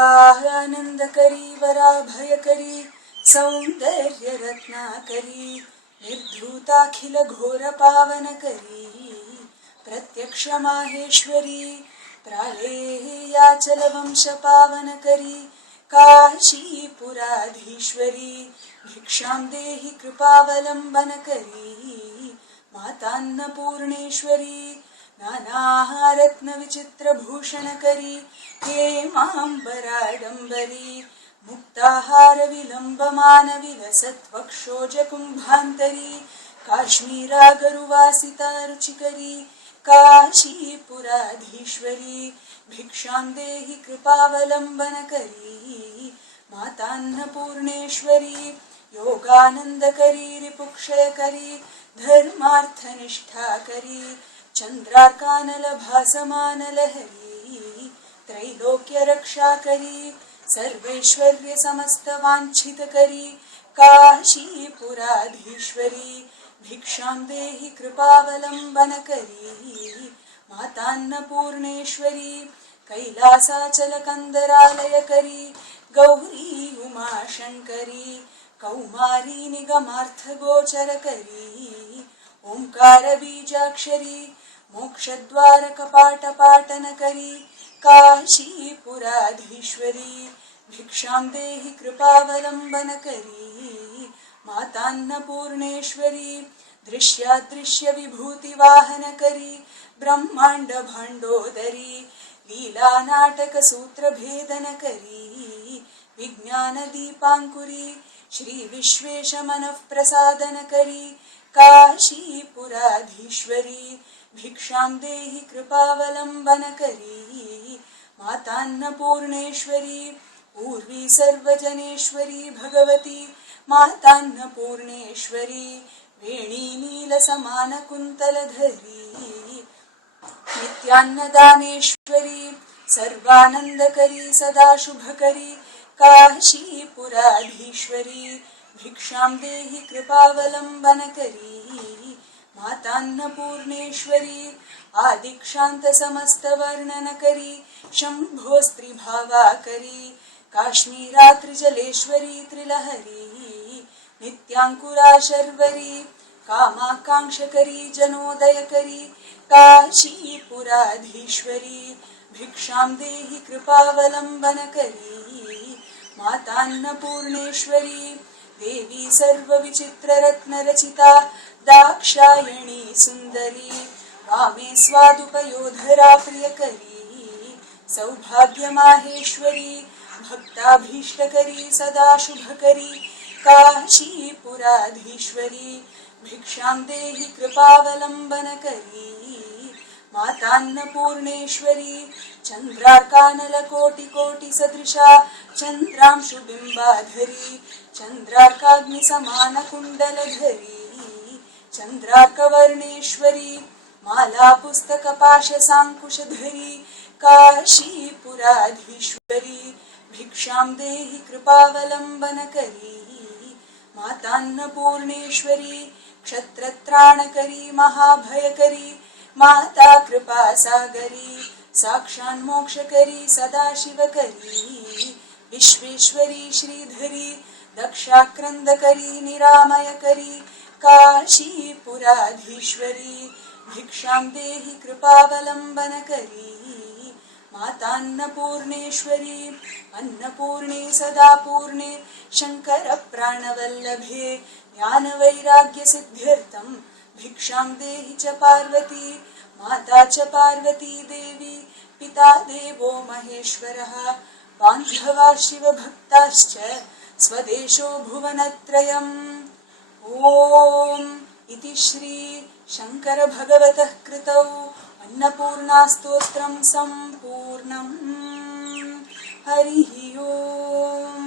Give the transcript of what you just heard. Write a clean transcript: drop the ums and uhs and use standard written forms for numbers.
आनंदकरी वराभयकरी सौंदर्य रत्नाकरी निर्धूताखिल घोर पावनकरी प्रत्यक्ष माहेश्वरी प्रालेयाचल वंश पावनकरी काशीपुराधीश्वरी भिक्षां देहि कृपावलंबनकरी मातान्नपूर्णेश्वरी नानारत्न विचित्र भूषणकरी हेमांबराडंबरी मुक्ताहार विलंबमान विलसत्वक्षोजकुंभांतरी काश्मीरागरुवासिता रुचिकरी काशीपुराधीश्वरी भिक्षां देहि कृपावलंबनकरी मातान्नपूर्णेश्वरी योगानंदकरी रिपुक्षयकरी धर्मार्थनिष्ठाकरी चंद्राकानल भासमान लहरी त्रैलोक्य रक्षाकरी सर्वैश्वर्य समस्त वांछितकरी काशीपुराधीश्वरी भिक्षां देहि कृपावलंबनकरी मातान्नपूर्णेश्वरी कैलासाचल कंदरालयकरी गौरी उमाशंकरी कौमारी निगमार्थगोचरकरी ओंकार बीजाक्षरी मोक्षद्वार कपाटपाटनकरी काशीपुराधीश्वरी भिक्षां देहि कृपावलंबनकरी मातान्नपूर्णेश्वरी दृश्यादृश्य विभूति वाहनकरी ब्रह्मांड भांडोदरी लीला नाटक सूत्र भेदनकरी विज्ञान दीपांकुरी श्री विश्वेश मनः प्रसादनकरी काशीपुराधीश्वरी भिक्षां देहि कृपावलंबनकरी मातान्नपूर्णेश्वरी पूर्वी सर्वजनेश्वरी भगवती मातान्नपूर्णेश्वरी वेणी नील समान कुंतलधरी नित्यान्नदानेश्वरी सर्वानंदकरी सदा शुभकरी काशीपुराधीश्वरी भिक्षां देहि कृपावलंबनकरी मातान्नपूर्णेश्वरी आदिक्षांत समस्त वर्णनकरी शंभोस्त्रिभावाकरी काश्मीरात्रिजलेश्वरी त्रिलहरी नित्यांकुरा शर्वरी कामाकांक्षकरी जनोदयकरी काशीपुराधीश्वरी भिक्षां देहि कृपावलंबनकरी मातान्नपूर्णेश्वरी देवी सर्वविचित्ररत्नरचिता दाक्षायणी सुंदरी वामे स्वादुपयोधरा प्रियकरी सौभाग्यमाहेश्वरी भक्ताभीष्टकरी सदा शुभकरी काशीपुराधीश्वरी भिक्षां देहि कृपावलंबनकरी मातान्नपूर्णेश्वरी चंद्रार्कानलकोटिकोटि सदृशा चंद्रांशुबिंबाधरी चंद्रार्काग्निसमानकुण्डलधरी चंद्रार्कवर्णेश्वरी माला पुस्तकपाशसाङ्कुशधरी काशीपुराधीश्वरी भिक्षां देहि कृपावलंबनकरी मातान्नपूर्णेश्वरी क्षत्रत्राणकरी महाभयकरी माता कृपासागरी साक्षान्मोक्षकरी सदाशिवकरी विश्वेश्वरी श्रीधरी दक्षाक्रंदकरी निरामयकरी काशीपुराधीश्वरी भिक्षां देहि कृपावलंबनकरी मातान्नपूर्णेश्वरी अन्नपूर्णे सदापूर्णे शंकर प्राणवल्लभे ज्ञानवैराग्य सिद्ध्यर्थं भिक्षां देहि च पार्वती माता च पार्वती देवी पिता देवो महेश्वरः बान्धवा शिवभक्ताश्च स्वदेशो भुवनत्रयम् ॐ इति श्री शंकर भगवतः कृतौ अन्नपूर्णास्तोत्रं सम्पूर्णम् हरिः ओम्।